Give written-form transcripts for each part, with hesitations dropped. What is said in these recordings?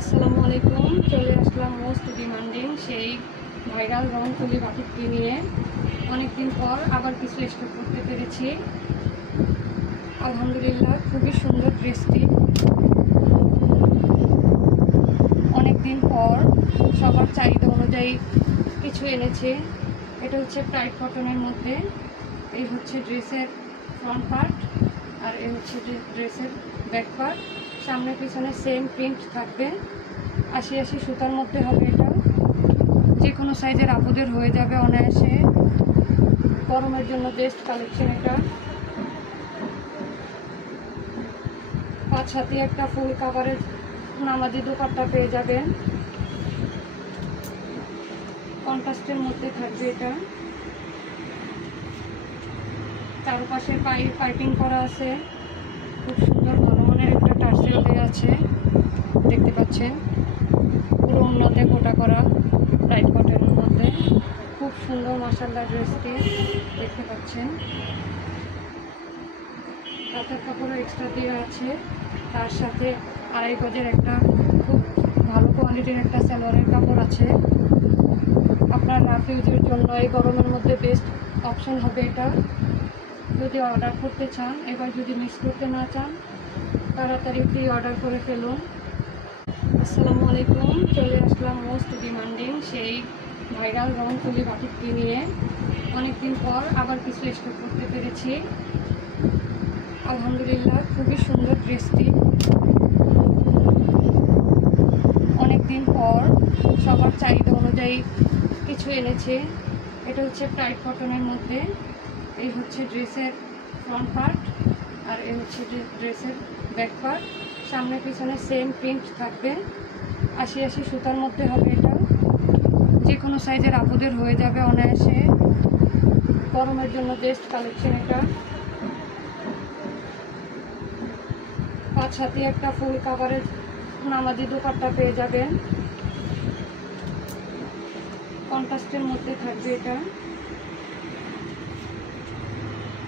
আসসালামু আলাইকুম। চলে আসলাম মোস্ট ডিমান্ডিং সেই ভাইরাল রংতুলি বাটিকটি নিয়ে। অনেকদিন পর আবার কিছু স্টক করতে পেরেছি। আলহামদুলিল্লাহ, খুবই সুন্দর ড্রেসটি। অনেকদিন পর সবার চাহিদা অনুযায়ী কিছু এনেছে। এটা হচ্ছে টাইট কটনের মধ্যে। এই হচ্ছে ড্রেসের ফ্রন্ট পার্ট, আর এই হচ্ছে ড্রেসের ব্যাক পার্ট। সামনে পিছনে সেম প্রিন্ট থাকবে। ৮০ সুতার মধ্যে হবে এটা। যে কোনো সাইজের আপুদের হয়ে যাবে অনায়াসে। গরমের জন্য বেস্ট কালেকশন এটা। ৫ হাতি একটা ফুল কাভারের নামাজি দোপাট্টা পেয়ে যাবেন। কন্ট্রাস্টের মধ্যে থাকবে এটা। চারপাশে পাইপিং করা আছে। খুব সুন্দর ভালো মানের একটা টার্সেল দেওয়া আছে, দেখতে পাচ্ছেন। পুরো উন্নতে গোটা করা লাইট কটনের মধ্যে। খুব সুন্দর মাশাআল্লাহ ড্রেসটি, দেখতে পাচ্ছেন। কাঁথার কাপড়ও এক্সট্রা দেওয়া আছে। তার সাথে ২.৫ গজের একটা খুব ভালো কোয়ালিটির একটা সালোয়ারের কাপড় আছে। আপনার রাফ ইউজের জন্য এই গরমের মধ্যে বেস্ট অপশন হবে এটা। যদি অর্ডার করতে চান, এবার যদি মিস করতে না চান, তাড়াতাড়ি প্রি অর্ডার করে ফেলুন। আসসালামু আলাইকুম। চলে আসলাম মোস্ট ডিমান্ডিং সেই ভাইরাল রংতুলি বাটিকটি নিয়ে। অনেকদিন পর আবার কিছু স্টক করতে পেরেছি। আলহামদুলিল্লাহ, খুবই সুন্দর ড্রেসটি। অনেকদিন পর সবার চাহিদা অনুযায়ী কিছু এনেছে। এটা হচ্ছে টাইট কটনের মধ্যে। এই হচ্ছে ড্রেসের ফ্রন্ট পার্ট, আর এই হচ্ছে ড্রেসের ব্যাক পার্ট। সামনে পিছনে সেম প্রিন্ট থাকবে। ৮০ সুতার মধ্যে হবে এটা। যে কোনো সাইজের আপুদের হয়ে যাবে অনায়াসে। গরমের জন্য বেস্ট কালেকশন এটা। ৫ হাতি একটা ফুল কাভারের নামাজি দোপাট্টা পেয়ে যাবেন। কন্ট্রাস্টের মধ্যে থাকবে এটা।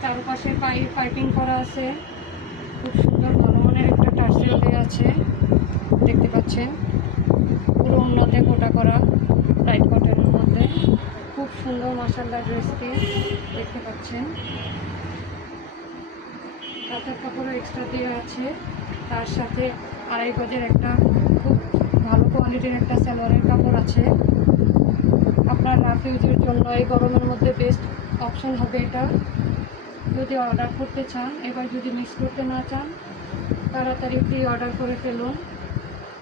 চারপাশে পাইপিং করা আছে। খুব সুন্দর ভালো মানের একটা টার্সেল দেওয়া আছে, দেখতে পাচ্ছেন। পুরো উন্নতে গোটা করা লাইট কটনের মধ্যে। খুব সুন্দর মাশাআল্লাহ ড্রেসটি, দেখতে পাচ্ছেন। কাঁথার কাপড়ও এক্সট্রা দেওয়া আছে। তার সাথে ২.৫ গজের একটা খুব ভালো কোয়ালিটির একটা সালোয়ারের কাপড় আছে। আপনার রাফ ইউজের জন্য এই গরমের মধ্যে বেস্ট অপশন হবে এটা। যদি অর্ডার করতে চান, এবার যদি মিস করতে না চান, তাড়াতাড়ি প্রি অর্ডার করে ফেলুন।